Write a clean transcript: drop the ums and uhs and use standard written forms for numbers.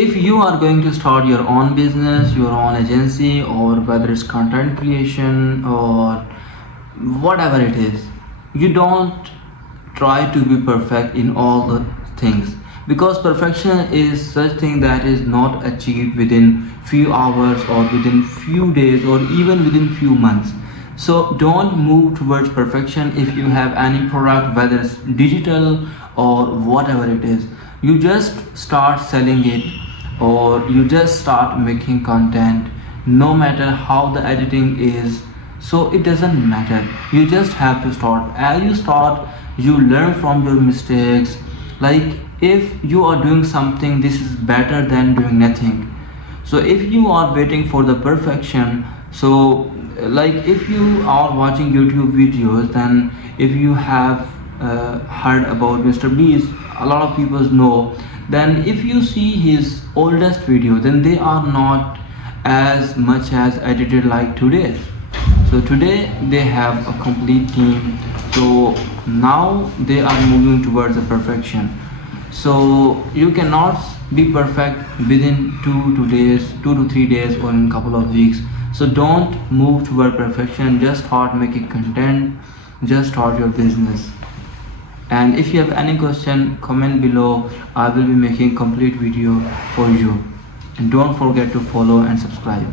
If you are going to start your own business, your own agency, or whether it's content creation or whatever it is, you don't try to be perfect in all the things, because perfection is such thing that is not achieved within few hours or within few days or even within few months. So don't move towards perfection. If you have any product, whether it's digital or whatever it is, you just start selling it, or you just start making content, no matter how the editing is. So it doesn't matter, you just have to start. As you start, you learn from your mistakes. Like, if you are doing something, this is better than doing nothing. So if you are waiting for the perfection, so like if you are watching YouTube videos, then if you have heard about MrBeast, a lot of people know, then if you see his oldest video, then they are not as much as edited like today's. So today they have a complete team, so now they are moving towards the perfection. So you cannot be perfect within 2 days, 2 to 3 days, or in a couple of weeks. So don't move toward perfection, just start making content, just start your business. And if you have any question, comment below. I will be making complete video for you. And don't forget to follow and subscribe.